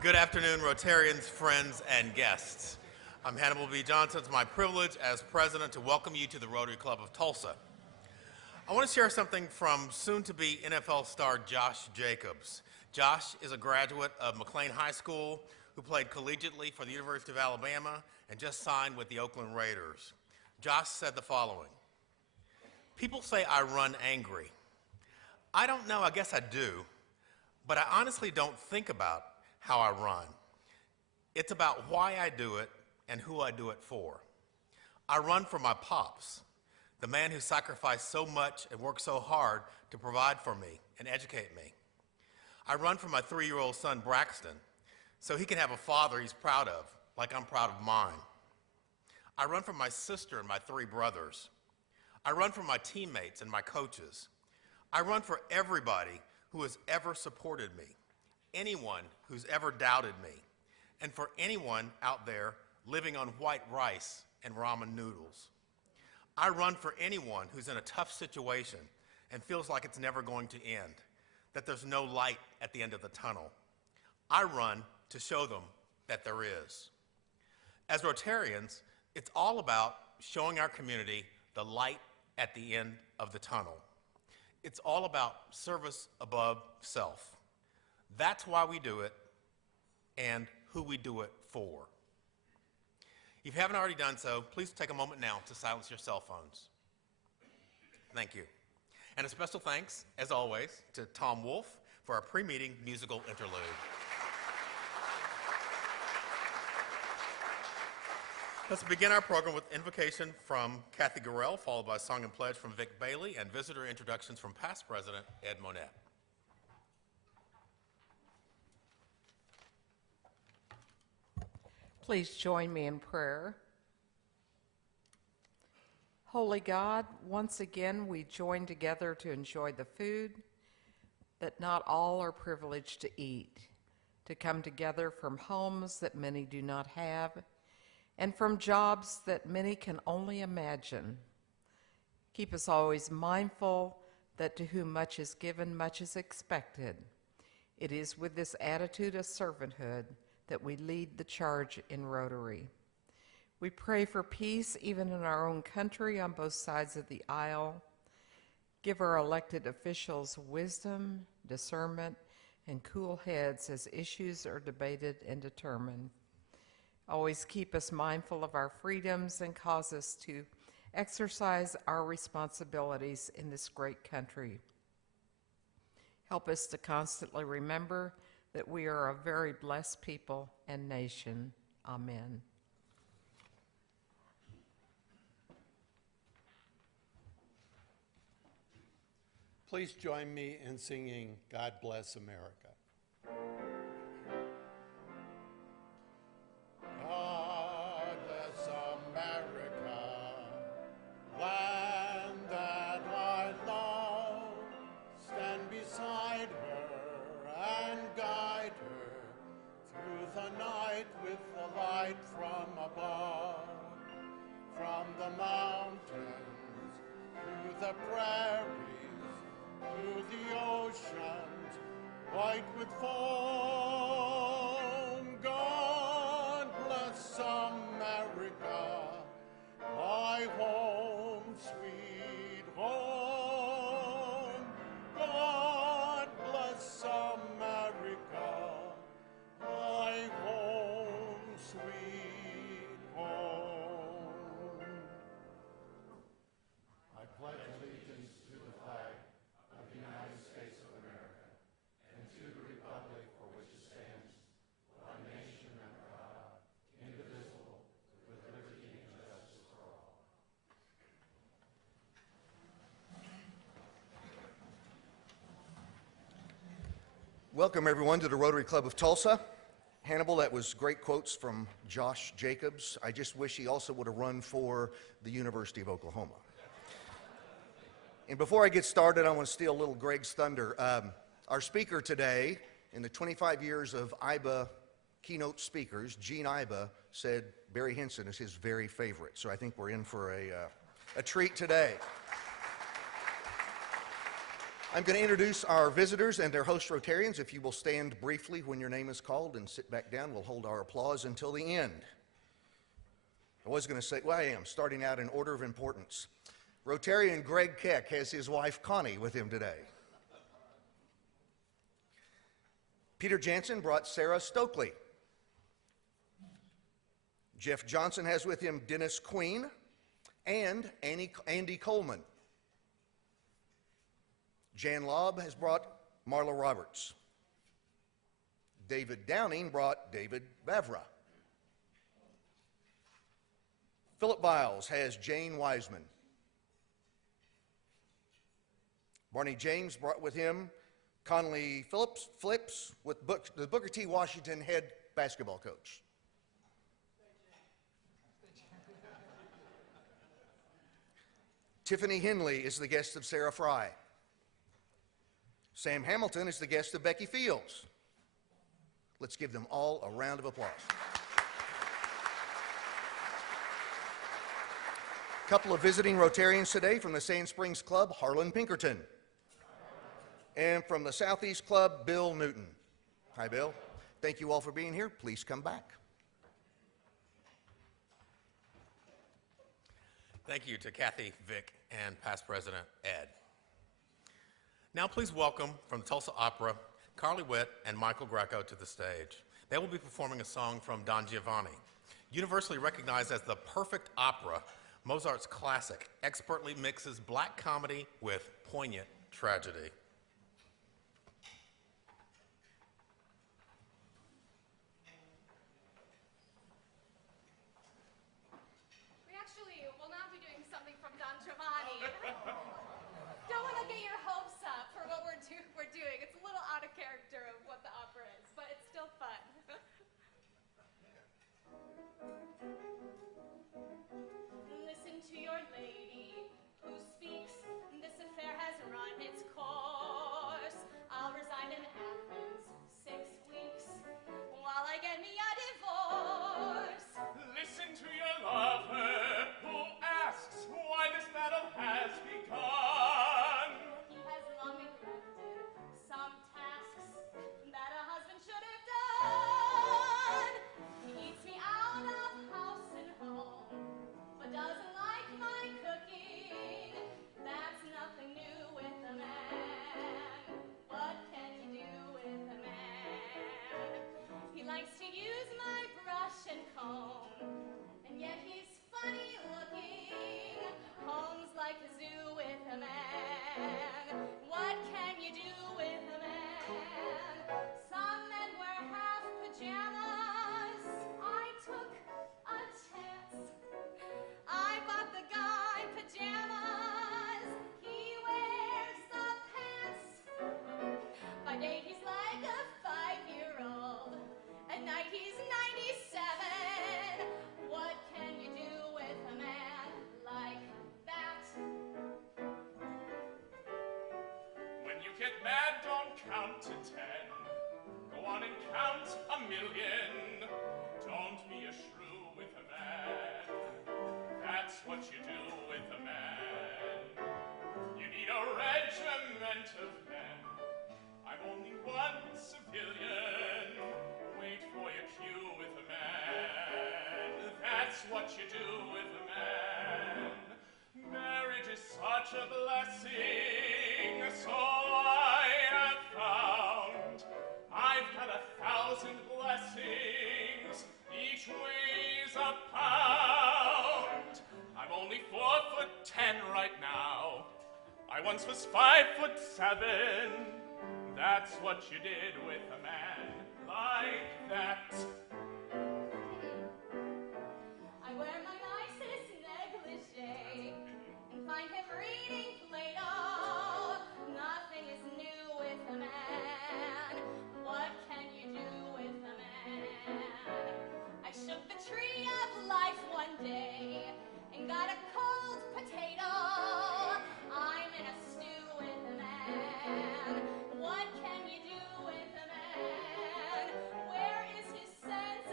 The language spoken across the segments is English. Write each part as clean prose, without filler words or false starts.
Good afternoon, Rotarians, friends, and guests. I'm Hannibal B. Johnson. It's my privilege as president to welcome you to the Rotary Club of Tulsa. I want to share something from soon-to-be NFL star Josh Jacobs. Josh is a graduate of McLean High School who played collegiately for the University of Alabama and just signed with the Oakland Raiders. Josh said the following: "People say I run angry. I don't know, I guess I do, but I honestly don't think about how I run. It's about why I do it and who I do it for. I run for my pops, the man who sacrificed so much and worked so hard to provide for me and educate me. I run for my 3-year-old son, Braxton, so he can have a father he's proud of, like I'm proud of mine. I run for my sister and my 3 brothers. I run for my teammates and my coaches. I run for everybody who has ever supported me, anyone who's ever doubted me, and for anyone out there living on white rice and ramen noodles. I run for anyone who's in a tough situation and feels like it's never going to end, that there's no light at the end of the tunnel. I run to show them that there is. As Rotarians, it's all about showing our community the light at the end of the tunnel. It's all about service above self. That's why we do it and who we do it for. If you haven't already done so, please take a moment now to silence your cell phones. Thank you. And a special thanks, as always, to Tom Wolfe for our pre-meeting musical interlude. Let's begin our program with invocation from Kathy Gorell, followed by song and pledge from Vic Bailey, and visitor introductions from past President Ed Monette. Please join me in prayer. Holy God, once again we join together to enjoy the food that not all are privileged to eat, to come together from homes that many do not have, and from jobs that many can only imagine. Keep us always mindful that to whom much is given, much is expected. It is with this attitude of servanthood that we lead the charge in Rotary. We pray for peace even in our own country on both sides of the aisle. Give our elected officials wisdom, discernment, and cool heads as issues are debated and determined. Always keep us mindful of our freedoms and cause us to exercise our responsibilities in this great country. Help us to constantly remember that we are a very blessed people and nation. Amen. Please join me in singing God Bless America. God bless America, land that I love. Stand beside her and guide her through the night with the light from above. From the mountains, through the prairies, through the oceans, white with foam. God bless America, my home, sweet home. God bless America, my home, sweet home. I pledge allegiance to the flag of the United States of America and to the republic for which it stands, one nation under God, indivisible, with liberty and justice for all. Welcome everyone to the Rotary Club of Tulsa. Hannibal, that was great quotes from Josh Jacobs. I just wish he also would have run for the University of Oklahoma. And before I get started, I want to steal a little Greg's thunder. Our speaker today, in the 25 years of IBA keynote speakers, Gene Iba said Barry Henson is his very favorite. So I think we're in for a treat today. I'm going to introduce our visitors and their host Rotarians. If you will stand briefly when your name is called and sit back down, we'll hold our applause until the end. I was going to say, well, I am, starting out in order of importance. Rotarian Greg Keck has his wife Connie with him today. Peter Jansen brought Sarah Stokely. Jeff Johnson has with him Dennis Queen and Andy Coleman. Jan Lobb has brought Marla Roberts. David Downing brought David Bavra. Philip Biles has Jane Wiseman. Barney James brought with him Conley Flips with the Booker T. Washington head basketball coach. Tiffany Henley is the guest of Sarah Fry. Sam Hamilton is the guest of Becky Fields. Let's give them all a round of applause. A couple of visiting Rotarians today from the Sand Springs Club, Harlan Pinkerton. And from the Southeast Club, Bill Newton. Hi, Bill. Thank you all for being here. Please come back. Thank you to Kathy, Vic, and past President Ed. Now please welcome from Tulsa Opera, Carly Witt and Michael Greco to the stage. They will be performing a song from Don Giovanni. Universally recognized as the perfect opera, Mozart's classic expertly mixes black comedy with poignant tragedy. We actually will not be doing something from Don Giovanni. Don't want to get your hopes up for what we're doing. It's a little out of character of what the opera is, but it's still fun. Listen to your lady who speaks. This affair has run its course. I'll resign in Athens 6 weeks while I get me a divorce. Listen to your lover who asks why this battle has begun. He has long neglected some tasks that a husband should have done. He eats me out of house and home, but doesn't like my cooking. That's nothing new with a man. What can you do with a man? He likes to use my brush and comb, and yet he's funny looking. Home's like a zoo with a man. What can you do with a man? Some men wear half pajamas. I took a chance. I bought the guy pajamas. He wears the pants. By day he's like a 5-year-old. At night he's 97. What can you do with a man like that? When you get mad, don't count to 10. Go on and count a million. Don't be a shrew with a man. That's what you do with a man. You need a regiment of men. I'm only one civilian. Wait for your cue with a man. That's what you do with a man. Marriage is such a blessing, so I have found. I've got 1,000 blessings, each weighs a pound. I'm only 4'10" right now. I once was 5'7". That's what you did with a man like that. I wear my nicest negligee and find him reading Plato. Nothing is new with a man. What can you do with a man? I shook the tree of life one day and got a cold potato. I'm in a stew with a man. What can you do with a man? Where is his sense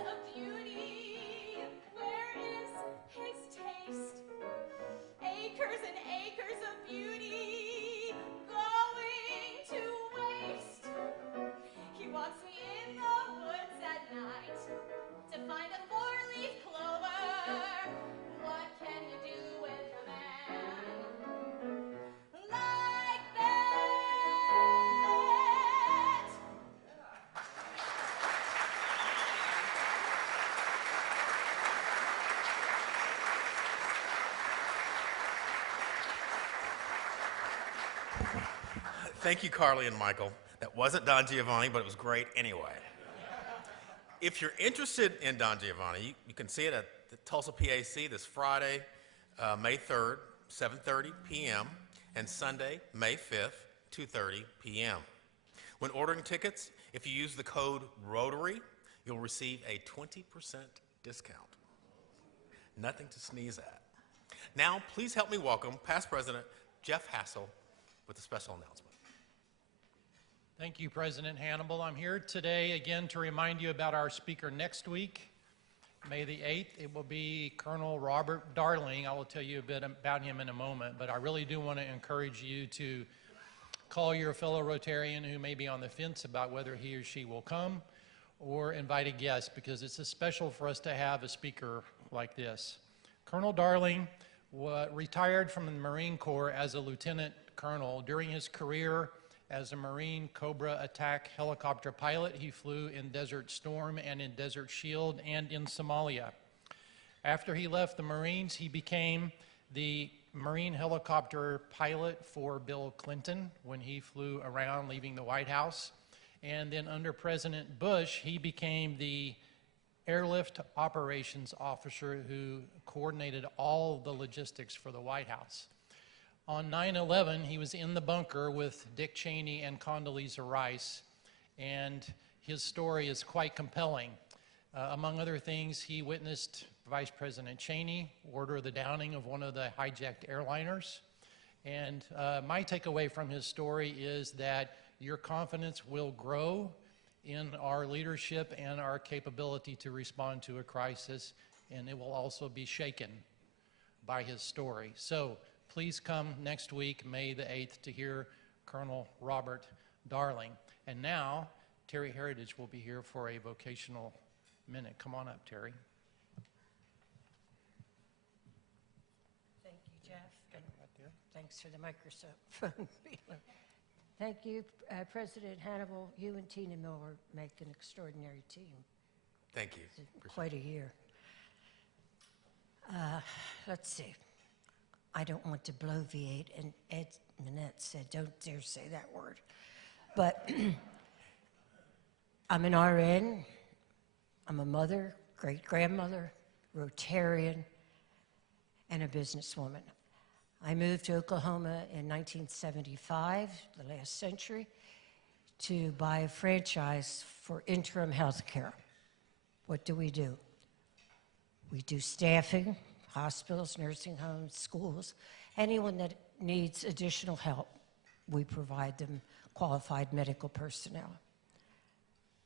Thank you, Carly and Michael. That wasn't Don Giovanni, but it was great anyway. If you're interested in Don Giovanni, you can see it at the Tulsa PAC this Friday, May 3rd, 7:30 p.m., and Sunday, May 5th, 2:30 p.m. When ordering tickets, if you use the code ROTARY, you'll receive a 20% discount. Nothing to sneeze at. Now, please help me welcome past President Jeff Hassel with a special announcement. Thank you, President Hannibal. I'm here today again to remind you about our speaker next week, May the 8th. It will be Colonel Robert Darling. I will tell you a bit about him in a moment, but I really do want to encourage you to call your fellow Rotarian who may be on the fence about whether he or she will come, or invite a guest, because it's special for us to have a speaker like this. Colonel Darling retired from the Marine Corps as a lieutenant colonel. During his career as a Marine Cobra attack helicopter pilot, he flew in Desert Storm and in Desert Shield and in Somalia. After he left the Marines, he became the Marine helicopter pilot for Bill Clinton when he flew around leaving the White House. And then under President Bush, he became the airlift operations officer who coordinated all the logistics for the White House. On 9/11, he was in the bunker with Dick Cheney and Condoleezza Rice, and his story is quite compelling. Among other things, he witnessed Vice President Cheney order the downing of one of the hijacked airliners. And my takeaway from his story is that your confidence will grow in our leadership and our capability to respond to a crisis, and it will also be shaken by his story. So please come next week, May the 8th, to hear Colonel Robert Darling. And now, Terry Heritage will be here for a vocational minute. Come on up, Terry. Thank you, Jeff, and thanks for the microphone. Thank you, President Hannibal. You and Tina Miller make an extraordinary team. Thank you. It's quite a year. Let's see. I don't want to bloviate, and Ed Minette said, don't dare say that word. But I'm an RN, I'm a mother, great-grandmother, Rotarian, and a businesswoman. I moved to Oklahoma in 1975, the last century, to buy a franchise for interim health care. What do? We do staffing, hospitals, nursing homes, schools. Anyone that needs additional help, we provide them qualified medical personnel.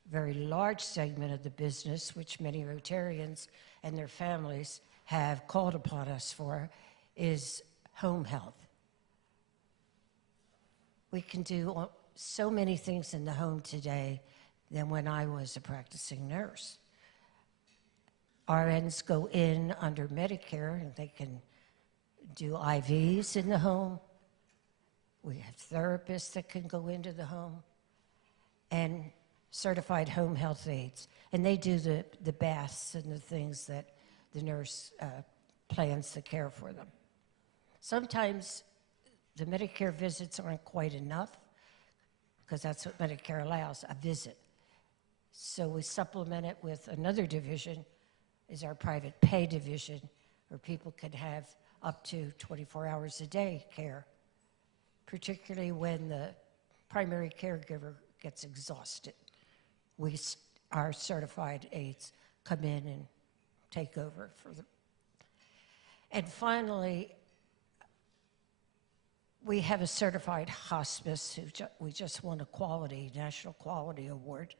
A very large segment of the business, which many Rotarians and their families have called upon us for, is home health. We can do so many things in the home today than when I was a practicing nurse. RNs go in under Medicare, and they can do IVs in the home. We have therapists that can go into the home, and certified home health aides. And they do the baths and the things that the nurse plans to care for them. Sometimes the Medicare visits aren't quite enough, because that's what Medicare allows, a visit. So we supplement it with another division, is our private pay division, where people can have up to 24 hours a day care, particularly when the primary caregiver gets exhausted. Our certified aides come in and take over for them. And finally, we have a certified hospice we just won a National Quality Award.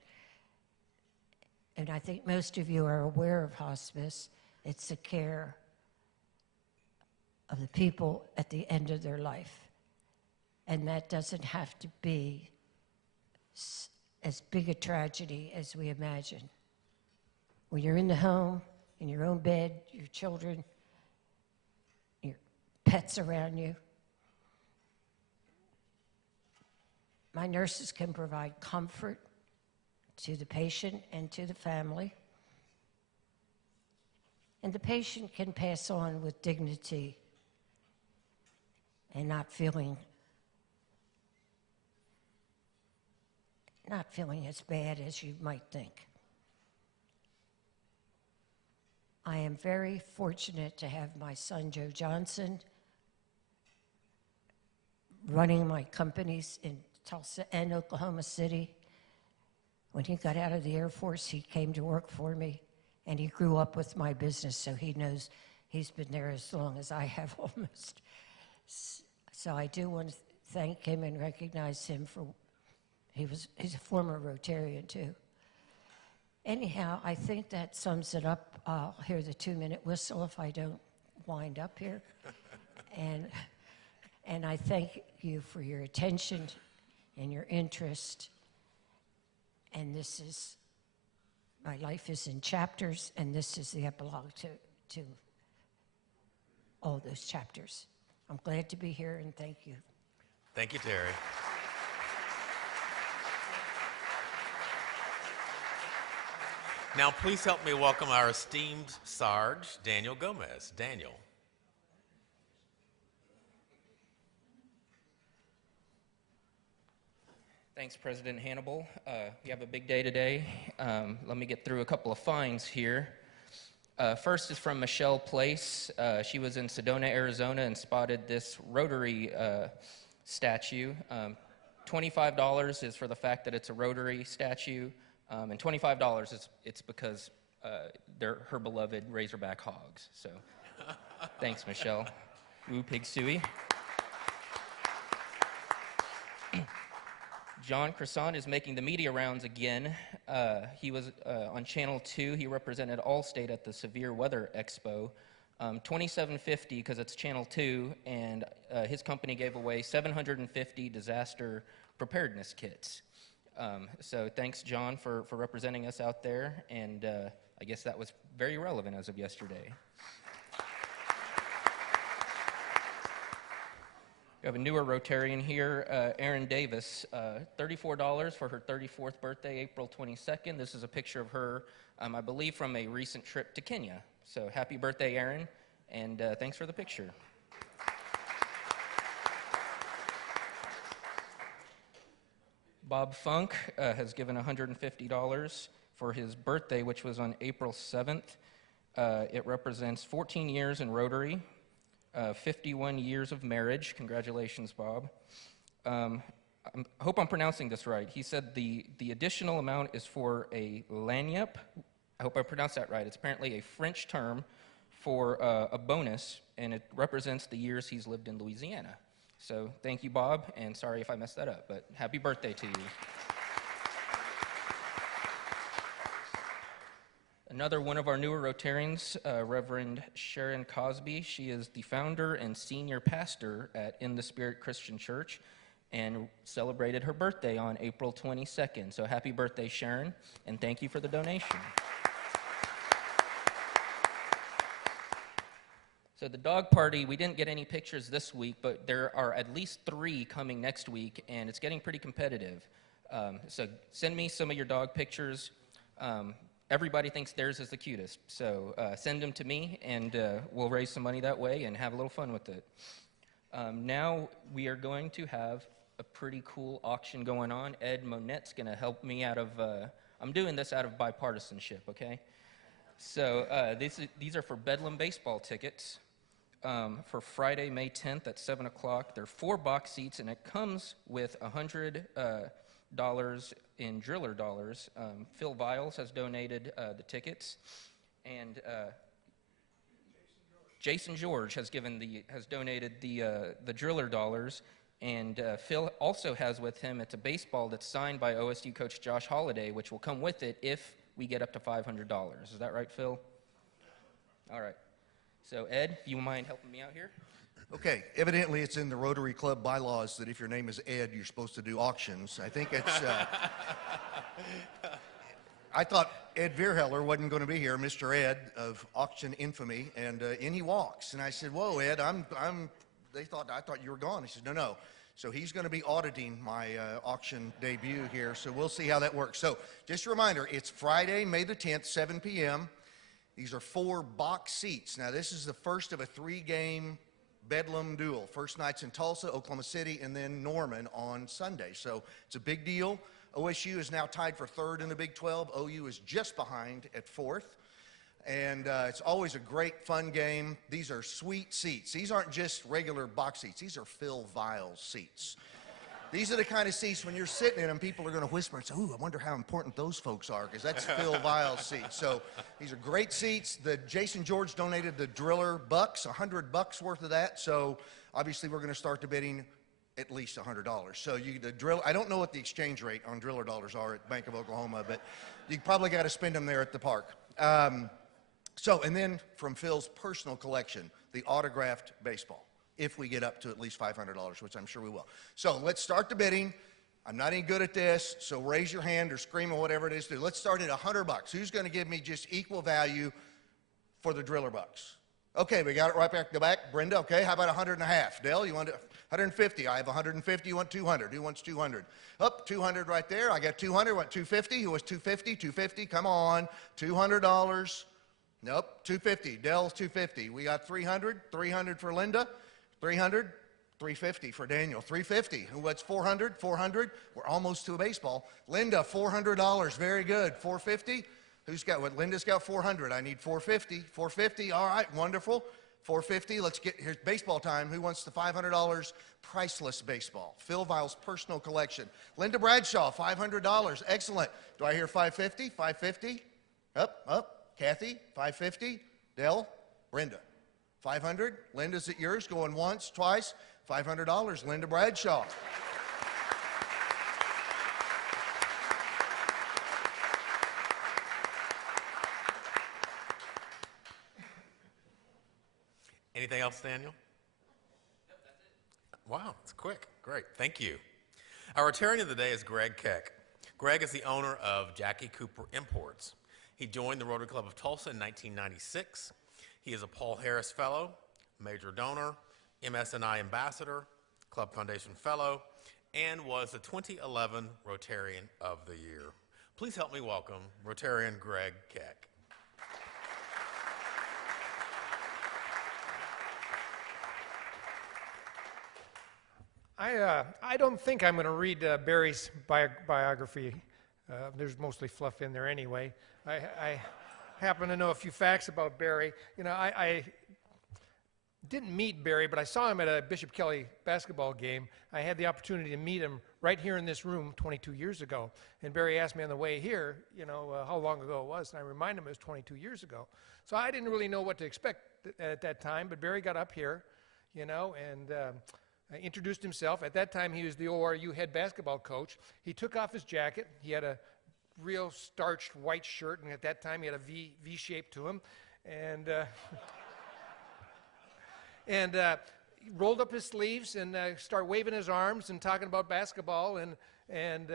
And I think most of you are aware of hospice. It's the care of the people at the end of their life. And that doesn't have to be as big a tragedy as we imagine. When you're in the home, in your own bed, your children, your pets around you, my nurses can provide comfort to the patient and to the family. And the patient can pass on with dignity and not feeling not feeling as bad as you might think. I am very fortunate to have my son, Joe Johnson, running my companies in Tulsa and Oklahoma City. When he got out of the Air Force, he came to work for me, and he grew up with my business, so he knows he's been there as long as I have almost. So I do want to thank him and recognize him for, he's a former Rotarian too. Anyhow, I think that sums it up. I'll hear the 2-minute whistle if I don't wind up here. And I thank you for your attention and your interest. And this is, my life is in chapters, and this is the epilogue to all those chapters. I'm glad to be here, and thank you. Thank you, Terry. Now, please help me welcome our esteemed Sarge, Daniel Gomez. Daniel. Thanks, President Hannibal. We have a big day today. Let me get through a couple of finds here. First is from Michelle Place. She was in Sedona, Arizona, and spotted this Rotary statue. $25 is for the fact that it's a Rotary statue, and $25 it's because they're her beloved Razorback hogs. So, thanks, Michelle. Ooh, pig suey. John Cresson is making the media rounds again. He was on Channel 2. He represented Allstate at the Severe Weather Expo. $27.50 because it's Channel 2, and his company gave away 750 disaster preparedness kits. So thanks, John, for representing us out there, and I guess that was very relevant as of yesterday. We have a newer Rotarian here, Erin Davis, $34 for her 34th birthday, April 22nd. This is a picture of her, I believe, from a recent trip to Kenya. So happy birthday, Erin, and thanks for the picture. Bob Funk has given $150 for his birthday, which was on April 7th. It represents 14 years in Rotary, 51 years of marriage. Congratulations, Bob. I hope I'm pronouncing this right. He said the additional amount is for a lagniappe. I hope I pronounced that right. It's apparently a French term for a bonus, and it represents the years he's lived in Louisiana. So thank you, Bob, and sorry if I messed that up, but happy birthday to you. Another one of our newer Rotarians, Reverend Sharon Cosby. She is the founder and senior pastor at In the Spirit Christian Church and celebrated her birthday on April 22nd. So happy birthday, Sharon, and thank you for the donation. So the dog party, we didn't get any pictures this week, but there are at least 3 coming next week, and it's getting pretty competitive. So send me some of your dog pictures. Everybody thinks theirs is the cutest, so send them to me, and we'll raise some money that way and have a little fun with it. Now we are going to have a pretty cool auction going on. Ed Monette's going to help me out of, I'm doing this out of bipartisanship, okay? So these are for Bedlam baseball tickets for Friday, May 10th at 7 o'clock. They're 4 box seats, and it comes with $100 in driller dollars. Phil Viles has donated the tickets, and Jason George has donated the driller dollars, and Phil also has with him, it's a baseball that's signed by OSU coach Josh Holliday, which will come with it if we get up to $500. Is that right, Phil? All right. So Ed, if you mind helping me out here? Okay, evidently it's in the Rotary Club bylaws that if your name is Ed, you're supposed to do auctions. I think it's, I thought Ed Vierheller wasn't going to be here, Mr. Ed of auction infamy, and in he walks. And I said, whoa, Ed, I thought you were gone. He said, no. So he's going to be auditing my auction debut here, so we'll see how that works. So just a reminder, it's Friday, May the 10th, 7 p.m. These are 4 box seats. Now this is the first of a 3-game Bedlam duel. First night's in Tulsa, Oklahoma City, and then Norman on Sunday. So it's a big deal. OSU is now tied for third in the Big 12. OU is just behind at fourth. And it's always a great, fun game. These are sweet seats. These aren't just regular box seats. These are Phil Viles seats. These are the kind of seats when you're sitting in them, people are going to whisper and say, ooh, I wonder how important those folks are, because that's Phil Viles' seats. So these are great seats. Jason George donated the Driller bucks, $100 worth of that. So obviously we're going to start the bidding at least $100. So I don't know what the exchange rate on Driller dollars are at Bank of Oklahoma, but you probably got to spend them there at the park. And then from Phil's personal collection, the autographed baseball, if we get up to at least $500, which I'm sure we will. So let's start the bidding. I'm not any good at this, so raise your hand or scream or whatever it is. Let's start at $100. Who's going to give me just equal value for the Driller bucks? Okay, we got it right back to the back. Brenda, okay, how about 150? Dale, you want 150? I have 150. You want 200? Who wants 200? Up, 200 right there. I got 200. Want 250? Who was 250? 250. Come on, $200. Nope, 250. Dell's 250. We got 300. 300 for Linda. 300. 350 for Daniel. 350. Who wants 400? 400. We're almost to a baseball. Linda, $400. Very good. 450. Who's got what? Linda's got 400. I need 450. 450. All right, wonderful. 450. Let's get here's baseball time. Who wants the $500 priceless baseball? Phil Viles' personal collection. Linda Bradshaw, $500. Excellent. Do I hear 550? 550. Up. Kathy, 550. Dell, Brenda, 500. Linda's at yours. Going once, twice. $500. Linda Bradshaw. Anything else, Daniel? Yep, that's it. Wow, it's quick. Great, thank you. Our Rotarian of the day is Greg Keck. Greg is the owner of Jackie Cooper Imports. He joined the Rotary Club of Tulsa in 1996. He is a Paul Harris Fellow, major donor, MSNI Ambassador, Club Foundation Fellow, and was the 2011 Rotarian of the Year. Please help me welcome Rotarian Greg Keck. I don't think I'm going to read Barry's biography. There's mostly fluff in there anyway. I happen to know a few facts about Barry. You know, I didn't meet Barry, but I saw him at a Bishop Kelly basketball game. I had the opportunity to meet him right here in this room 22 years ago. And Barry asked me on the way here, you know, how long ago it was. And I reminded him it was 22 years ago. So I didn't really know what to expect at that time. But Barry got up here, you know, and introduced himself. At that time, he was the ORU head basketball coach. He took off his jacket. He had a real starched white shirt, and at that time, he had a V shape to him. And he rolled up his sleeves and started waving his arms and talking about basketball and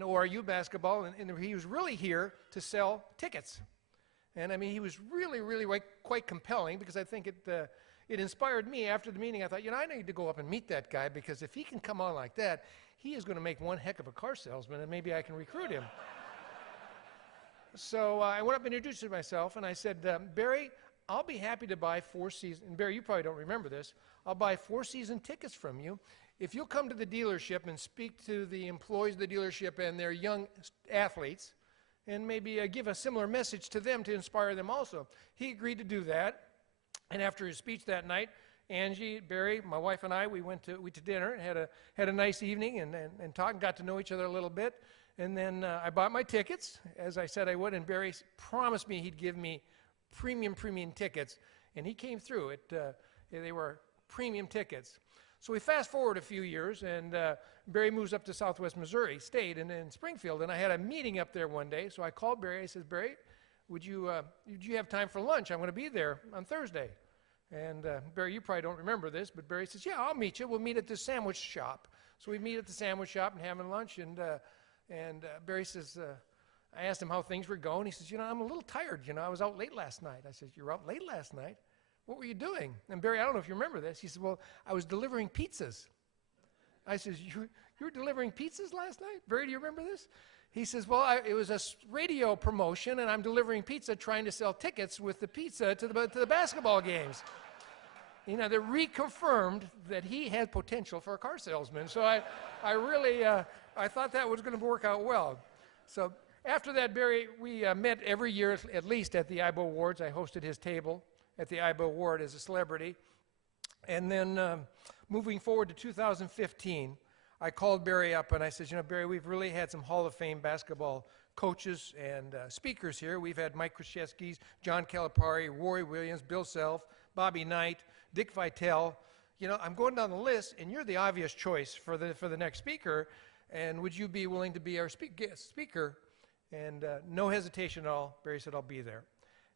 ORU basketball. And he was really here to sell tickets. And I mean, he was really quite compelling, because I think it inspired me. After the meeting, I thought, you know, I need to go up and meet that guy, because if he can come on like that, he is going to make one heck of a car salesman, and maybe I can recruit him. So I went up and introduced myself, and I said, Barry, I'll be happy to buy 4 season, and Barry, you probably don't remember this, I'll buy 4 season tickets from you if you'll come to the dealership and speak to the employees of the dealership and their young athletes, and maybe give a similar message to them to inspire them also. He agreed to do that. And after his speech that night, Angie, Barry, my wife, and I, we went to dinner and had a nice evening and talked and got to know each other a little bit. And then I bought my tickets, as I said I would, and Barry promised me he'd give me premium tickets, and he came through. They were premium tickets. So we fast forward a few years, and Barry moves up to Southwest Missouri State in Springfield, and I had a meeting up there one day. So I called Barry. I said, Barry, would you have time for lunch? I'm going to be there on Thursday. And Barry, you probably don't remember this, but Barry says, yeah, I'll meet you. We'll meet at the sandwich shop. So we meet at the sandwich shop and having lunch, and Barry says, I asked him how things were going. He says, you know, I'm a little tired. You know, I was out late last night. I said, you were out late last night? What were you doing? And Barry, I don't know if you remember this. He said, well, I was delivering pizzas. I said, you were delivering pizzas last night? Barry, do you remember this? He says, well, it was a radio promotion, and I'm delivering pizza, trying to sell tickets with the pizza to the basketball games. that reconfirmed that he had potential for a car salesman. So I really, I thought that was going to work out well. So after that, Barry, we met every year, at least at the IBO Awards. I hosted his table at the IBO Award as a celebrity. And then moving forward to 2015, I called Barry up and I said, Barry, we've really had some Hall of Fame basketball coaches and speakers here. We've had Mike Krzyzewski, John Calipari, Roy Williams, Bill Self, Bobby Knight, Dick Vitale. I'm going down the list, and you're the obvious choice for the next speaker. And would you be willing to be our guest speaker? And no hesitation at all, Barry said, I'll be there.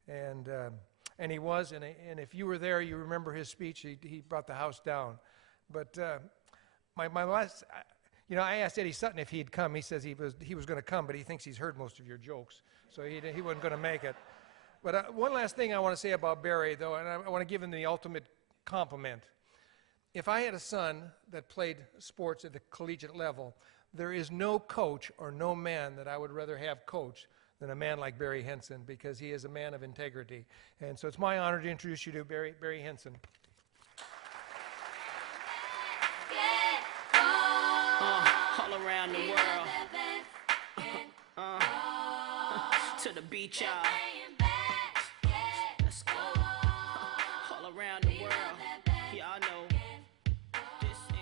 And he was, and if you were there, you remember his speech. He brought the house down. But my last, I asked Eddie Sutton if he'd come. He says he was going to come, but he thinks he's heard most of your jokes, so he wasn't going to make it. But one last thing I want to say about Barry, though, and I want to give him the ultimate compliment. If I had a son that played sports at the collegiate level, there is no coach or no man that I would rather have coach than a man like Barry Henson, because he is a man of integrity. And so it's my honor to introduce you to Barry Henson. All around the world. To the beach, y'all. Let's go. All around the world. Y'all know this is.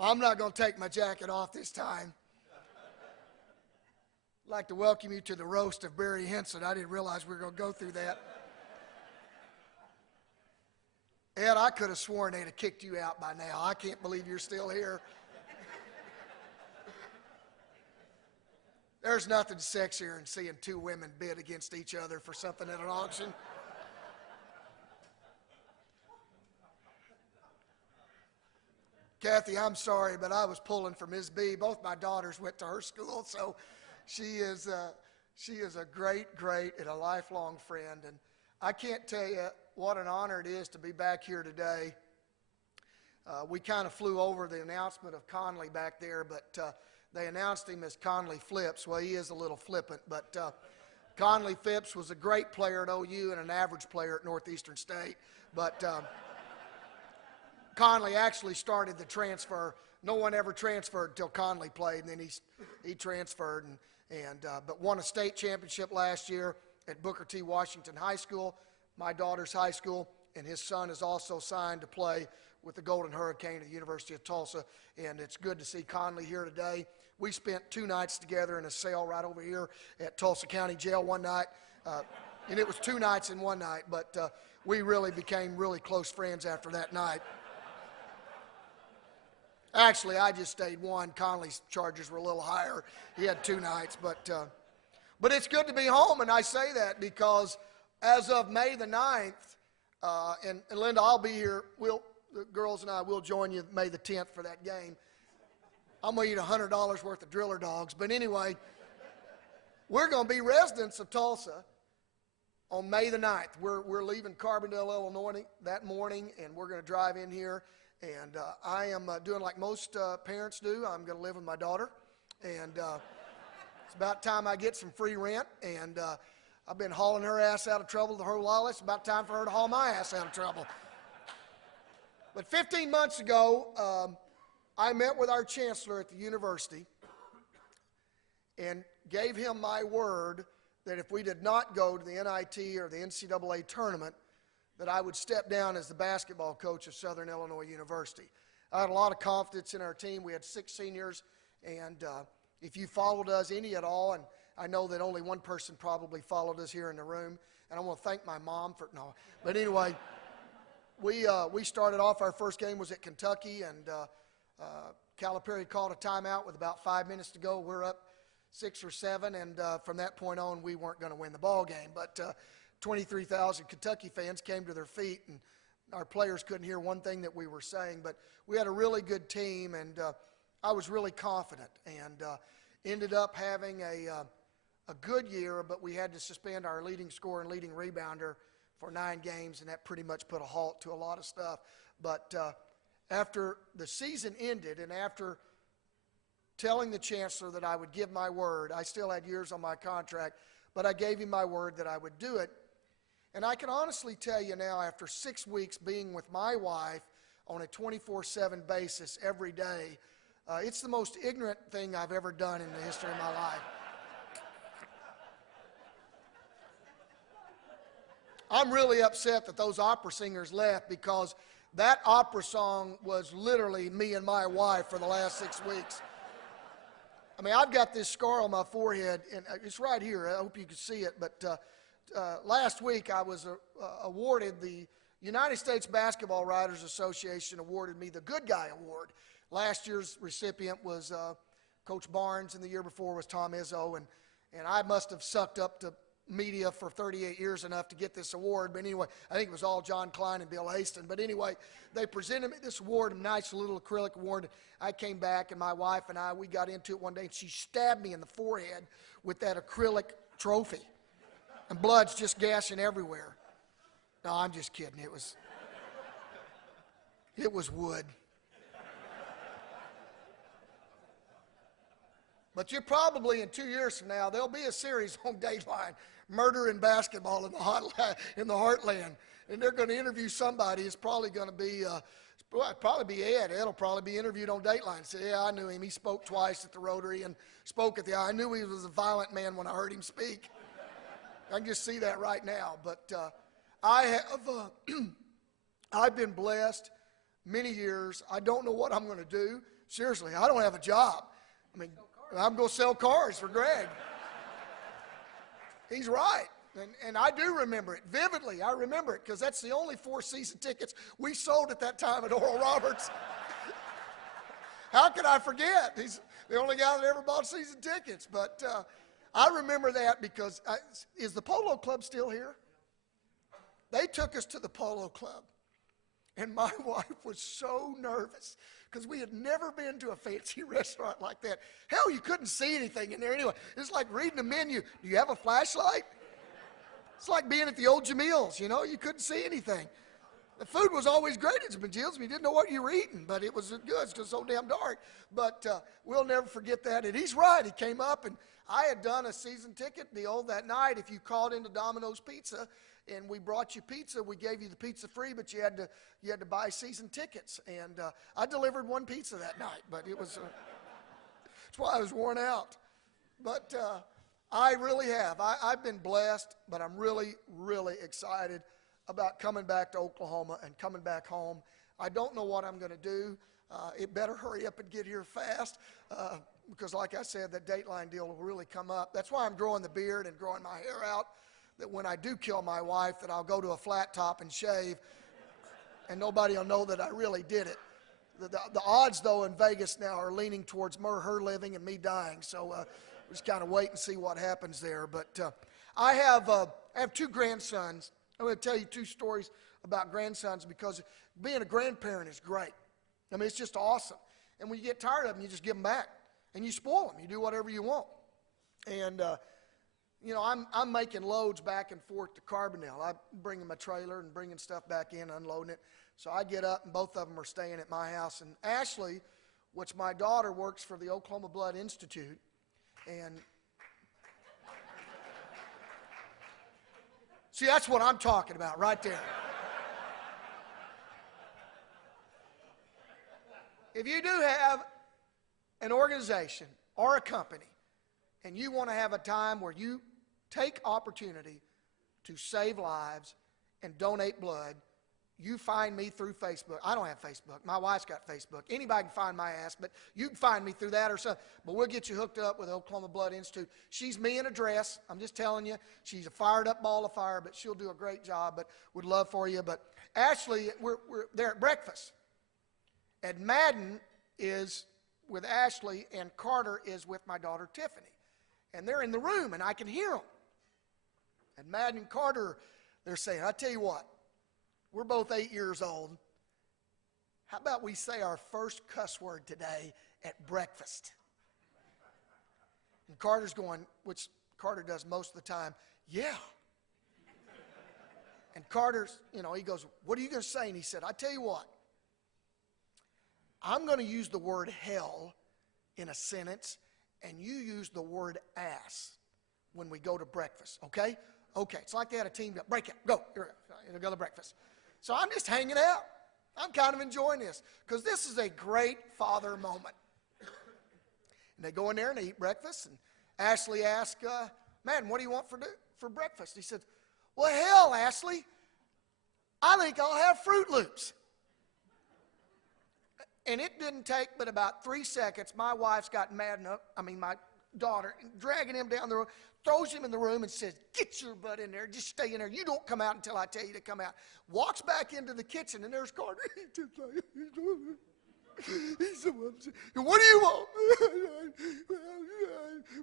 I'm not going to take my jacket off this time. I'd like to welcome you to the roast of Barry Henson. I didn't realize we were going to go through that. Ed, I could have sworn they'd have kicked you out by now. I can't believe you're still here. There's nothing sexier than seeing two women bid against each other for something at an auction. Kathy, I'm sorry, but I was pulling for Ms. B. Both my daughters went to her school, so she is a great, and a lifelong friend. And I can't tell you what an honor it is to be back here today. We kind of flew over the announcement of Conley back there, but they announced him as Conley Phipps. Well, he is a little flippant, but Conley Phipps was a great player at OU and an average player at Northeastern State. But Conley actually started the transfer. No one ever transferred until Conley played, and then he transferred but won a state championship last year at Booker T. Washington High School, my daughter's high school, and his son is also signed to play with the Golden Hurricane at the University of Tulsa, and it's good to see Conley here today. We spent 2 nights together in a cell right over here at Tulsa County Jail one night, and it was 2 nights in one night, but we really became really close friends after that night. Actually, I just stayed one. Conley's charges were a little higher. He had 2 nights, but it's good to be home, and I say that because as of May the 9th, and Linda, I'll be here. The girls and I will join you May the 10th for that game. I'm going to eat $100 worth of Driller Dogs. But anyway, we're going to be residents of Tulsa on May the 9th. We're leaving Carbondale, Illinois that morning, and we're going to drive in here. And I am doing like most parents do. I'm going to live with my daughter. And it's about time I get some free rent. And I've been hauling her ass out of trouble the whole while. It's about time for her to haul my ass out of trouble. But 15 months ago, I met with our chancellor at the university and gave him my word that if we did not go to the NIT or the NCAA tournament, that I would step down as the basketball coach of Southern Illinois University. I had a lot of confidence in our team. We had 6 seniors, and if you followed us any at all, and I know that only one person probably followed us here in the room, and I want to thank my mom for, no. But anyway, we started off, our first game was at Kentucky, and Calipari called a timeout with about 5 minutes to go. We're up 6 or 7, and from that point on, we weren't going to win the ball game. But 23,000 Kentucky fans came to their feet, and our players couldn't hear one thing that we were saying. But we had a really good team, and I was really confident, and ended up having a good year, but we had to suspend our leading scorer and leading rebounder for 9 games, and that pretty much put a halt to a lot of stuff. But after the season ended, and after telling the chancellor that I would give my word, I still had years on my contract, but I gave him my word that I would do it. And I can honestly tell you now, after 6 weeks being with my wife on a 24/7 basis every day, it's the most ignorant thing I've ever done in the history of my life. I'm really upset that those opera singers left, because that opera song was literally me and my wife for the last 6 weeks. I mean, I've got this scar on my forehead, and it's right here. I hope you can see it. But last week I was awarded the United States Basketball Writers Association awarded me the Good Guy Award. Last year's recipient was Coach Barnes, and the year before was Tom Izzo. And I must have sucked up to media for 38 years enough to get this award. But anyway, I think it was all John Klein and Bill Haston. But anyway, they presented me this award, a nice little acrylic award. I came back, and my wife and we got into it one day, and she stabbed me in the forehead with that acrylic trophy. And blood's just gashing everywhere. No, I'm just kidding. It was wood. But you're probably, in 2 years from now, there'll be a series on Dateline, Murder in Basketball in the Heartland. And they're going to interview somebody. It's probably going to be, Ed. Ed will probably be interviewed on Dateline. Say, yeah, I knew him. He spoke twice at the Rotary and spoke at the I knew he was a violent man when I heard him speak. I can just see that right now. But I've been blessed many years. I don't know what I'm going to do. Seriously, I don't have a job. I mean, I'm going to sell cars for Greg. He's right. And I do remember it vividly. I remember it because that's the only 4 season tickets we sold at that time at Oral Roberts. How could I forget? He's the only guy that ever bought season tickets. But I remember that because, is the Polo Club still here? They took us to the Polo Club. And my wife was so nervous because we had never been to a fancy restaurant like that. Hell, you couldn't see anything in there anyway. It's like reading the menu. Do you have a flashlight? It's like being at the old Jamil's, you know. You couldn't see anything. The food was always great at Jamil's. You didn't know what you were eating, but it was good because it was so damn dark. But we'll never forget that. And he's right. He came up, and I had done a season ticket deal that night. If you called into Domino's Pizza, and we brought you pizza, we gave you the pizza free, but you had to buy season tickets. And I delivered 1 pizza that night, but it was that's why I was worn out. But I really have. I've been blessed, but I'm really, really excited about coming back to Oklahoma and coming back home. I don't know what I'm going to do. It better hurry up and get here fast because, like I said, that Dateline deal will really come up. That's why I'm growing the beard and growing my hair out, that when I do kill my wife, that I'll go to a flat top and shave, and nobody will know that I really did it. The odds, though, in Vegas now are leaning towards her living and me dying, so we'll just kind of wait and see what happens there. But I have 2 grandsons. I'm going to tell you 2 stories about grandsons because being a grandparent is great. I mean, it's just awesome. And when you get tired of them, you just give them back, and you spoil them. You do whatever you want. And you know, I'm making loads back and forth to Carbondale. I'm bringing my trailer and bringing stuff back in, unloading it. So I get up, and both of them are staying at my house. And Ashley, which my daughter works for the Oklahoma Blood Institute, and see, that's what I'm talking about right there. If you do have an organization or a company, and you want to have a time where you take opportunity to save lives and donate blood, you find me through Facebook. I don't have Facebook. My wife's got Facebook. Anybody can find my ass, but you can find me through that or something. But we'll get you hooked up with the Oklahoma Blood Institute. She's me in a dress. I'm just telling you. She's a fired up ball of fire, but she'll do a great job, but would love for you. But Ashley, we're there at breakfast. And Madden is with Ashley, and Carter is with my daughter Tiffany. And they're in the room, and I can hear them. And Madden and Carter, they're saying, I tell you what, we're both 8 years old. How about we say our first cuss word today at breakfast? And Carter's going, which Carter does most of the time, yeah. And Carter's, you know, he goes, what are you going to say? And he said, I tell you what, I'm going to use the word hell in a sentence, and you use the word ass when we go to breakfast, okay? Okay, it's like they had a team up. Break out, go. It'll go to breakfast. So I'm just hanging out. I'm kind of enjoying this because this is a great father moment. And they go in there and they eat breakfast. And Ashley asked, man, what do you want for breakfast? He said, well, hell, Ashley, I think I'll have Fruit Loops. And it didn't take but about 3 seconds. My wife's got mad enough, my daughter, dragging him down the road, throws him in the room and says, get your butt in there. Just stay in there. You don't come out until I tell you to come out. Walks back into the kitchen, and there's Carter. He's so upset. What do you want?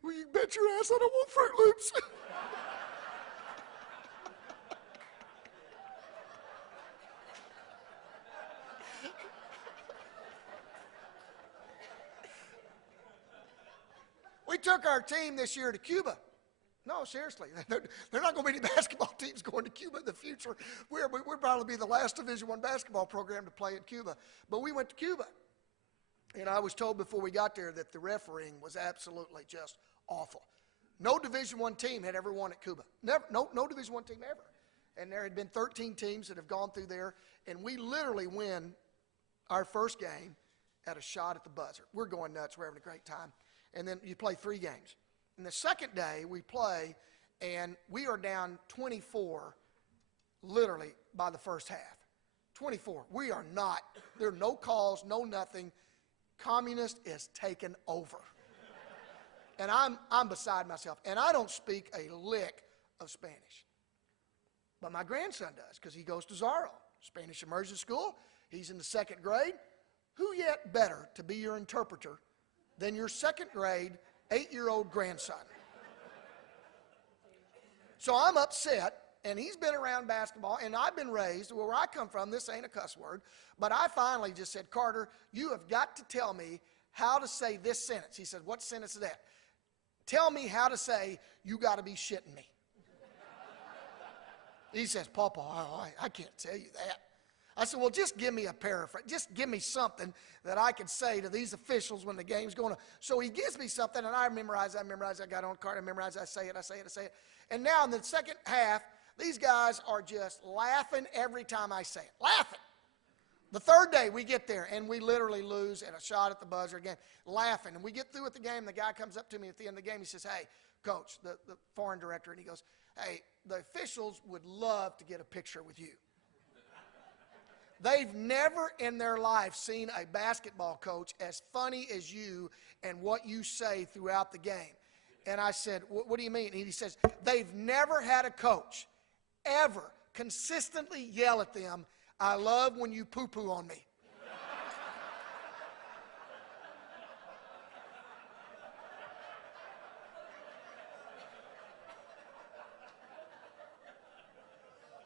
Well, you bet your ass I don't want Fruit Loops. We took our team this year to Cuba. No, seriously. There are not going to be any basketball teams going to Cuba in the future. We'll probably be the last Division I basketball program to play in Cuba. But we went to Cuba. And I was told before we got there that the refereeing was absolutely just awful. No Division I team had ever won at Cuba. Never, no Division I team ever. And there had been 13 teams that have gone through there. And we literally win our first game at a shot at the buzzer. We're going nuts. We're having a great time. And then you play 3 games. And the second day we play, and we are down 24 literally by the first half. 24. We are not. There are no calls, no nothing. Communist is taken over. And I'm beside myself. And I don't speak a lick of Spanish. But my grandson does, because he goes to Zaro, Spanish immersion school. He's in the 2nd grade. Who yet better to be your interpreter than your 2nd grade 8-year-old grandson? So I'm upset, and he's been around basketball, and I've been raised, where I come from, this ain't a cuss word, but I finally just said, Carter, you have got to tell me how to say this sentence. He said, what sentence is that? Tell me how to say, you got to be shitting me. He says, Papa, I can't tell you that. I said, well, just give me a paraphrase. Just give me something that I can say to these officials when the game's going on. So he gives me something, and I memorize. I got on the card, I memorize, I say it. And now in the second half, these guys are just laughing every time I say it. Laughing. The third day we get there, and we literally lose at a shot at the buzzer again, laughing. And we get through with the game. The guy comes up to me at the end of the game. He says, hey, Coach, the foreign director, and he goes, hey, the officials would love to get a picture with you. They've never in their life seen a basketball coach as funny as you and what you say throughout the game. And I said, what do you mean? And he says, they've never had a coach ever consistently yell at them, I love when you poo-poo on me.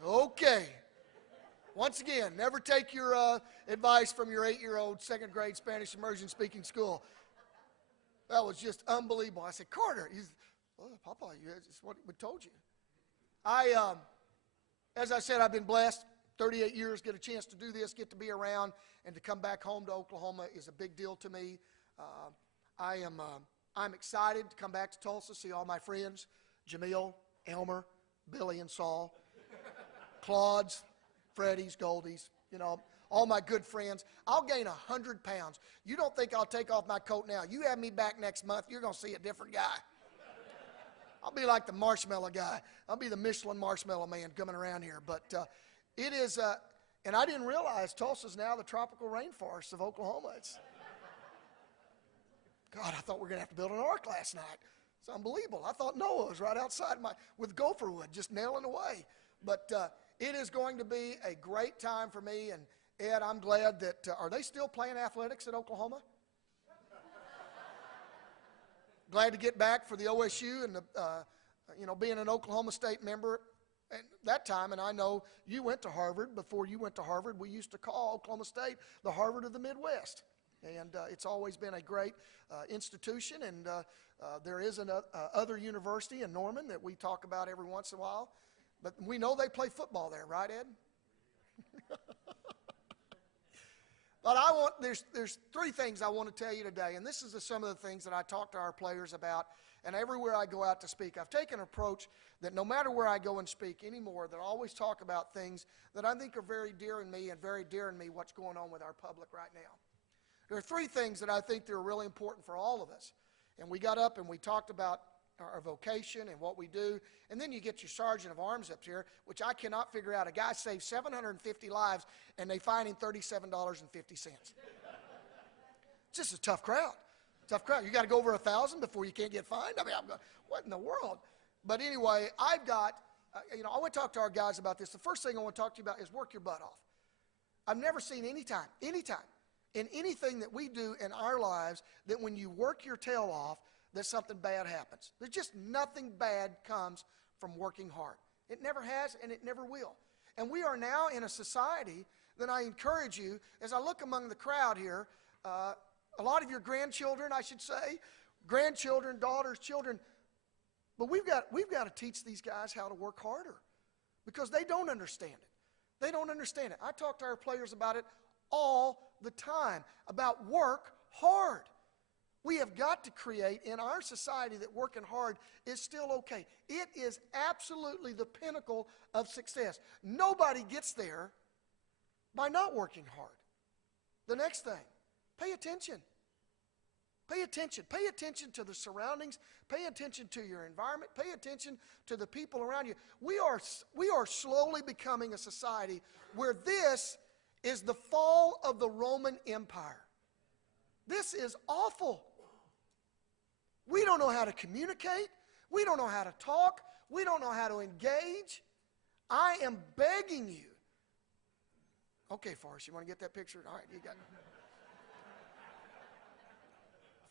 Okay. Once again, never take your advice from your 8-year-old 2nd grade Spanish immersion speaking school. That was just unbelievable. I said, Carter, Papa, it's what we told you. As I said, I've been blessed. 38 years, get a chance to do this, get to be around, and to come back home to Oklahoma is a big deal to me. I'm excited to come back to Tulsa, see all my friends, Jamil, Elmer, Billy, and Saul, Claude's, Freddie's, Goldie's, all my good friends. I'll gain 100 pounds. You don't think I'll take off my coat now. You have me back next month, you're going to see a different guy. I'll be like the marshmallow guy. I'll be the Michelin marshmallow man coming around here. But it is, and I didn't realize Tulsa's now the tropical rainforest of Oklahoma. God, I thought we were going to have to build an ark last night. It's unbelievable. I thought Noah was right outside with gopher wood, just nailing away. But it is going to be a great time for me. And Ed, I'm glad that, are they still playing athletics at Oklahoma? Glad to get back for the OSU and being an Oklahoma State member at that time. And I know you went to Harvard. Before you went to Harvard, we used to call Oklahoma State the Harvard of the Midwest. And it's always been a great institution. And there is another university in Norman that we talk about every once in a while. But we know they play football there, right, Ed? But there's three things I want to tell you today, and this is some of the things that I talk to our players about, and everywhere I go out to speak. I've taken an approach that no matter where I go and speak anymore, that I always talk about things that I think are very dear in me and very dear in me what's going on with our public right now. There are three things that I think that are really important for all of us. And we got up and we talked about our vocation and what we do. And then you get your sergeant of arms up here, which I cannot figure out. A guy saved 750 lives and they fine him $37.50. It's just a tough crowd. Tough crowd. You got to go over 1,000 before you can't get fined? I mean, I'm going, what in the world? But anyway, I've got, I want to talk to our guys about this. The first thing I want to talk to you about is work your butt off. I've never seen any time, in anything that we do in our lives, that when you work your tail off, that something bad happens. There's just nothing bad comes from working hard. It never has, and it never will. And we are now in a society that I encourage you, as I look among the crowd here, a lot of your grandchildren, I should say, grandchildren, daughters, children, but we've got to teach these guys how to work harder because they don't understand it. They don't understand it. I talk to our players about it all the time, about work hard. We have got to create in our society that working hard is still okay. It is absolutely the pinnacle of success. Nobody gets there by not working hard. The next thing, pay attention. Pay attention. Pay attention to the surroundings. Pay attention to your environment. Pay attention to the people around you. We are slowly becoming a society where this is the fall of the Roman Empire. This is awful. We don't know how to communicate. We don't know how to talk. We don't know how to engage. I am begging you. Okay, Forrest, you want to get that picture? All right, you got it.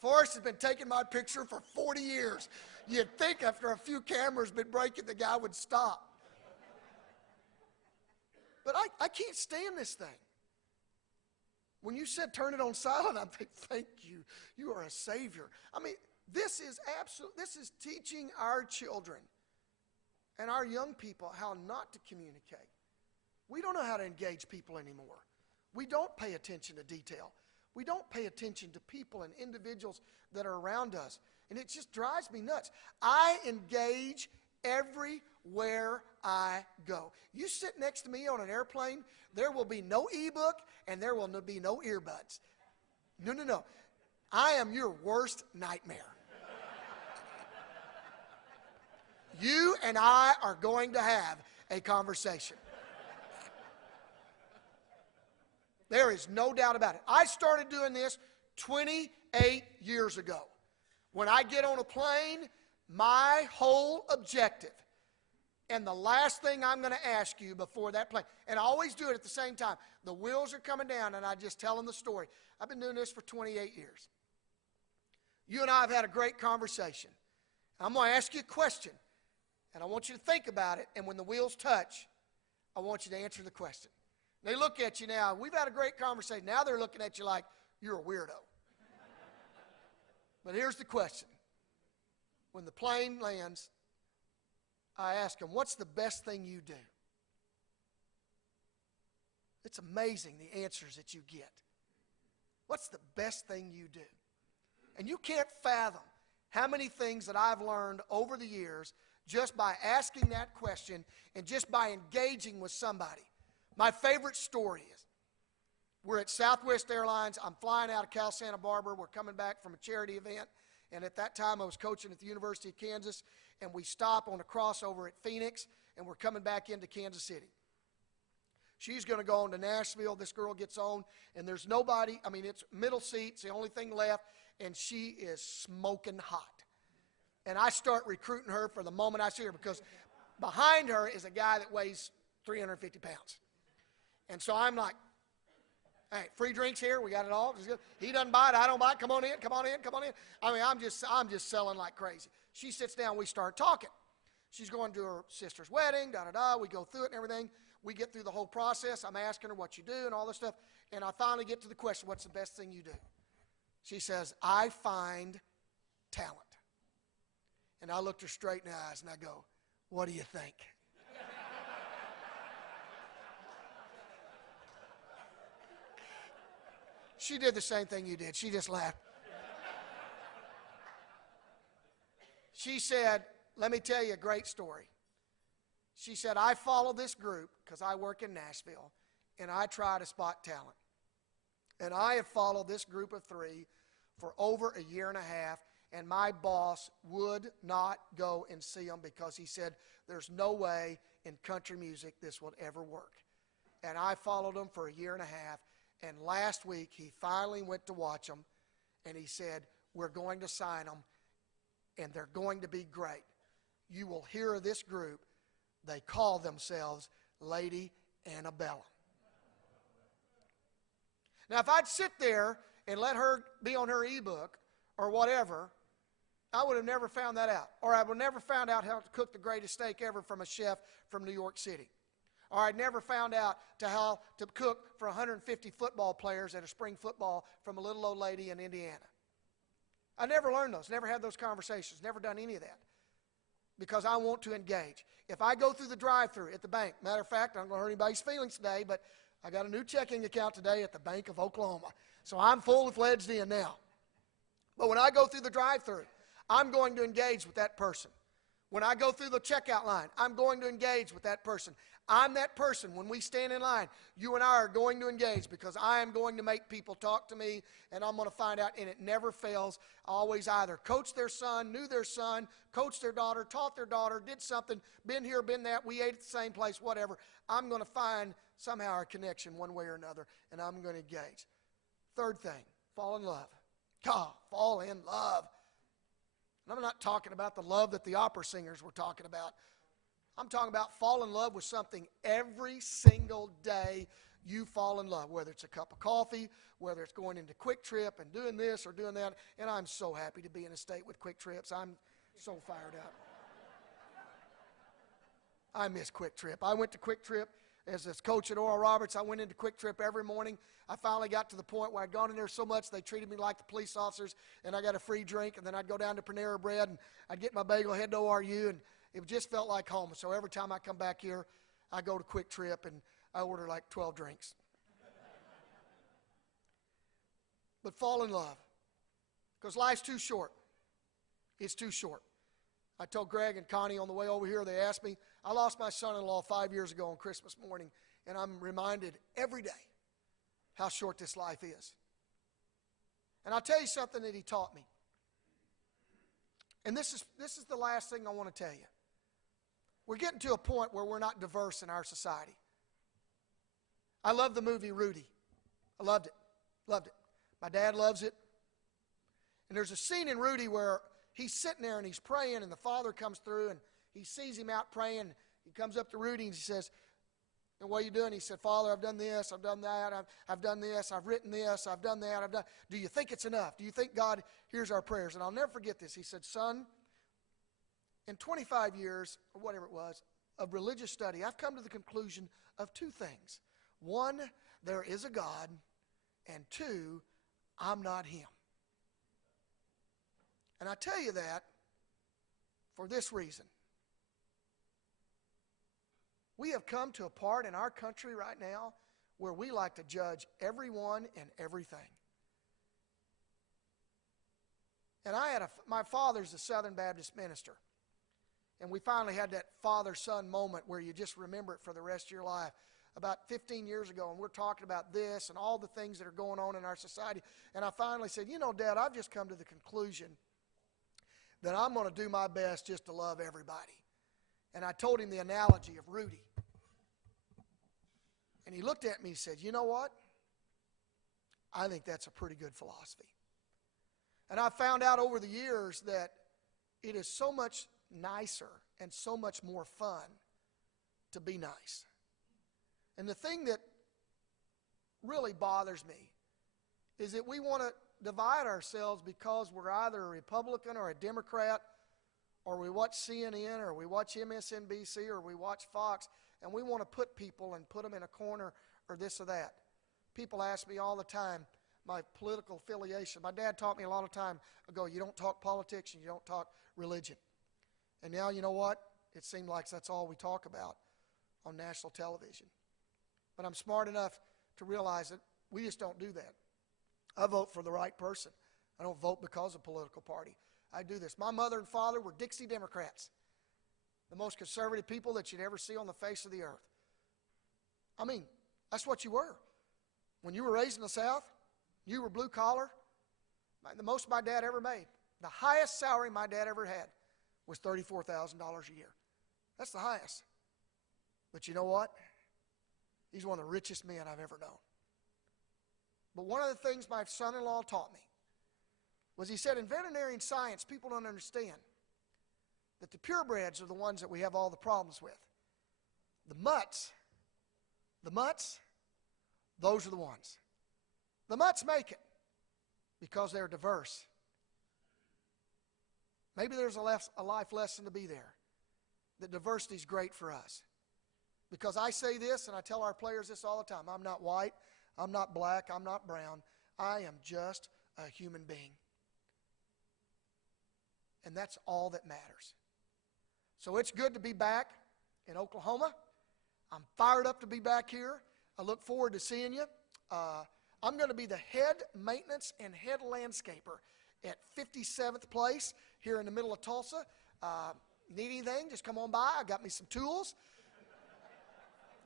Forrest has been taking my picture for 40 years. You'd think after a few cameras been breaking, the guy would stop. But I can't stand this thing. When you said turn it on silent, I'm thinking, thank you. You are a savior. I mean, this is teaching our children and our young people how not to communicate. We don't know how to engage people anymore. We don't pay attention to detail. We don't pay attention to people and individuals that are around us. And it just drives me nuts. I engage everywhere I go. You sit next to me on an airplane, there will be no ebook and there will be no earbuds. No. I am your worst nightmare. You and I are going to have a conversation. There is no doubt about it. I started doing this 28 years ago. When I get on a plane, my whole objective, and the last thing I'm going to ask you before that plane, and I always do it at the same time, the wheels are coming down and I just tell them the story. I've been doing this for 28 years. You and I have had a great conversation. I'm going to ask you a question, and I want you to think about it, and when the wheels touch, I want you to answer the question. They look at you now. We've had a great conversation. Now they're looking at you like you're a weirdo. But here's the question. When the plane lands, I ask them, what's the best thing you do? It's amazing the answers that you get. What's the best thing you do? And you can't fathom how many things that I've learned over the years just by asking that question and just by engaging with somebody. My favorite story is we're at Southwest Airlines. I'm flying out of Cal Santa Barbara. We're coming back from a charity event. And at that time, I was coaching at the University of Kansas. And we stop on a crossover at Phoenix. And we're coming back into Kansas City. She's going to go on to Nashville. This girl gets on. And there's nobody. I mean, it's middle seats, the only thing left. And she is smoking hot. And I start recruiting her for the moment I see her. Because behind her is a guy that weighs 350 pounds. And so I'm like, hey, free drinks here. We got it all. He doesn't buy it. I don't buy it. Come on in. Come on in. Come on in. I mean, I'm just selling like crazy. She sits down. We start talking. She's going to her sister's wedding. We go through it and everything. We get through the whole process. I'm asking her what you do and all this stuff. And I finally get to the question, what's the best thing you do? She says, I find talent. And I looked her straight in the eyes and I go, what do you think? She did the same thing you did. She just laughed. She said, let me tell you a great story. She said, I follow this group because I work in Nashville, and I try to spot talent. And I have followed this group of 3 for over a year and a half, and my boss would not go and see them because he said, there's no way in country music this will ever work. And I followed them for a year and a half, and last week he finally went to watch them, and he said, we're going to sign them, and they're going to be great. You will hear of this group. They call themselves Lady Annabella. Now, if I'd sit there and let her be on her ebook or whatever, I would have never found that out. Or I would have never found out how to cook the greatest steak ever from a chef from New York City. Or I'd never found out how to cook for 150 football players at a spring football from a little old lady in Indiana. I never learned those, never had those conversations, never done any of that. Because I want to engage. If I go through the drive-thru at the bank, matter of fact, I'm going to hurt anybody's feelings today, but I got a new checking account today at the Bank of Oklahoma. So I'm full-fledged in now. But when I go through the drive-thru, I'm going to engage with that person. When I go through the checkout line, I'm going to engage with that person. I'm that person. When we stand in line, you and I are going to engage because I am going to make people talk to me, and I'm going to find out, and it never fails. I always either coach their son, knew their son, coached their daughter, taught their daughter, did something, been here, been that, we ate at the same place, whatever. I'm going to find somehow a connection one way or another, and I'm going to engage. Third thing, fall in love. God, fall in love. And I'm not talking about the love that the opera singers were talking about. I'm talking about fall in love with something every single day you fall in love, whether it's a cup of coffee, whether it's going into Quick Trip and doing this or doing that. And I'm so happy to be in a state with Quick Trips. I'm so fired up. I miss Quick Trip. I went to Quick Trip as a coach at Oral Roberts. I went into Quick Trip every morning. I finally got to the point where I'd gone in there so much they treated me like the police officers, and I got a free drink, and then I'd go down to Panera Bread, and I'd get my bagel, head to ORU, and it just felt like home. So every time I come back here, I go to Quick Trip, and I order like 12 drinks. But fall in love, because life's too short. It's too short. I told Greg and Connie on the way over here, they asked me, I lost my son-in-law 5 years ago on Christmas morning, and I'm reminded every day how short this life is. And I'll tell you something that he taught me. And this is the last thing I want to tell you. We're getting to a point where we're not diverse in our society. I love the movie Rudy. I loved it. Loved it. My dad loves it. And there's a scene in Rudy where he's sitting there and he's praying, and the father comes through and he sees him out praying. He comes up to Rudy and he says, and what are you doing? He said, Father, I've done this, I've done that, I've done this, I've written this, I've done that, I've done. Do you think it's enough? Do you think God hears our prayers? And I'll never forget this. He said, son, in 25 years, or whatever it was, of religious study, I've come to the conclusion of 2 things. 1, there is a God, and 2, I'm not him. And I tell you that for this reason. We have come to a part in our country right now where we like to judge everyone and everything. And my father's a Southern Baptist minister. And we finally had that father-son moment where you just remember it for the rest of your life. About 15 years ago, and we're talking about this and all the things that are going on in our society. And I finally said, you know, Dad, I've just come to the conclusion that I'm going to do my best just to love everybody. And I told him the analogy of Rudy. And he looked at me and said, you know what? I think that's a pretty good philosophy. And I found out over the years that it is so much nicer and so much more fun to be nice. And the thing that really bothers me is that we want to divide ourselves because we're either a Republican or a Democrat, or we watch CNN or we watch MSNBC or we watch Fox, and we want to put people and put them in a corner or this or that. People ask me all the time my political affiliation. My dad taught me a lot of time ago, you don't talk politics and you don't talk religion. And now, you know what? It seems like that's all we talk about on national television. But I'm smart enough to realize that we just don't do that. I vote for the right person. I don't vote because of political party. I do this. My mother and father were Dixie Democrats, the most conservative people that you'd ever see on the face of the earth. I mean, that's what you were. When you were raised in the South, you were blue collar. The most my dad ever made, the highest salary my dad ever had was $34,000 a year. That's the highest. But you know what? He's one of the richest men I've ever known. But one of the things my son-in-law taught me was he said, in veterinary science, people don't understand that the purebreds are the ones that we have all the problems with. The mutts, those are the ones. The mutts make it because they're diverse. Maybe there's a life lesson to be there, that diversity is great for us. Because I say this, and I tell our players this all the time, I'm not white, I'm not black, I'm not brown. I am just a human being. And that's all that matters. So it's good to be back in Oklahoma. I'm fired up to be back here. I look forward to seeing you. I'm going to be the head maintenance and head landscaper at 57th Place here in the middle of Tulsa. Need anything, just come on by. I got me some tools.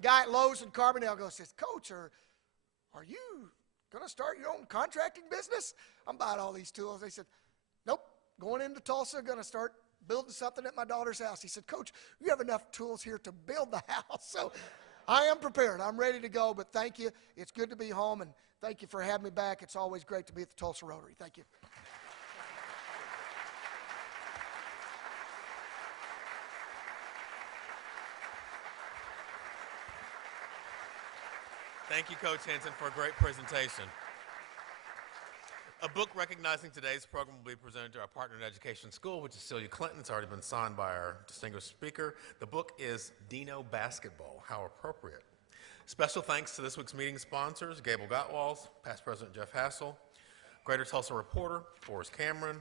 Guy at Lowe's in Carbondale says, Coach, are you going to start your own contracting business? I'm buying all these tools. They said, nope, going into Tulsa, going to start building something at my daughter's house. He said, Coach, you have enough tools here to build the house. So I am prepared. I'm ready to go, but thank you. It's good to be home, and thank you for having me back. It's always great to be at the Tulsa Rotary. Thank you. Thank you, Coach Hinton, for a great presentation. A book recognizing today's program will be presented to our partner in education school, which is Celia Clinton. It's already been signed by our distinguished speaker. The book is Dino Basketball, How Appropriate. Special thanks to this week's meeting sponsors, Gable Gottwals, past President Jeff Hassel, Greater Tulsa Reporter, Forrest Cameron,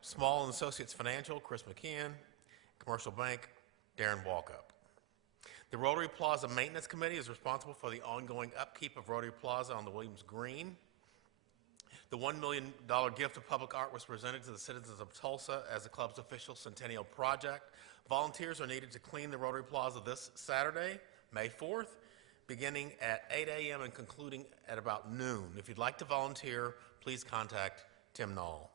Small and Associates Financial, Chris McKeon, Commercial Bank, Darren Walkup. The Rotary Plaza Maintenance Committee is responsible for the ongoing upkeep of Rotary Plaza on the Williams Green. The $1 million gift of public art was presented to the citizens of Tulsa as the club's official centennial project. Volunteers are needed to clean the Rotary Plaza this Saturday, May 4th, beginning at 8 a.m. and concluding at about noon. If you'd like to volunteer, please contact Tim Knoll.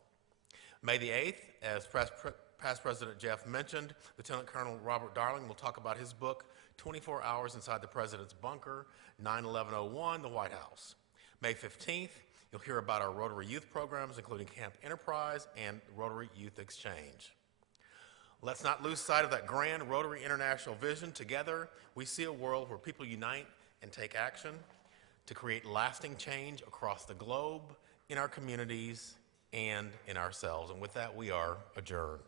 May the 8th, as past President Jeff mentioned, Lieutenant Colonel Robert Darling will talk about his book, 24 Hours Inside the President's Bunker, 9/11/01, the White House. May 15th, you'll hear about our Rotary Youth programs, including Camp Enterprise and Rotary Youth Exchange. Let's not lose sight of that grand Rotary International vision. Together, we see a world where people unite and take action to create lasting change across the globe, in our communities, and in ourselves. And with that, we are adjourned.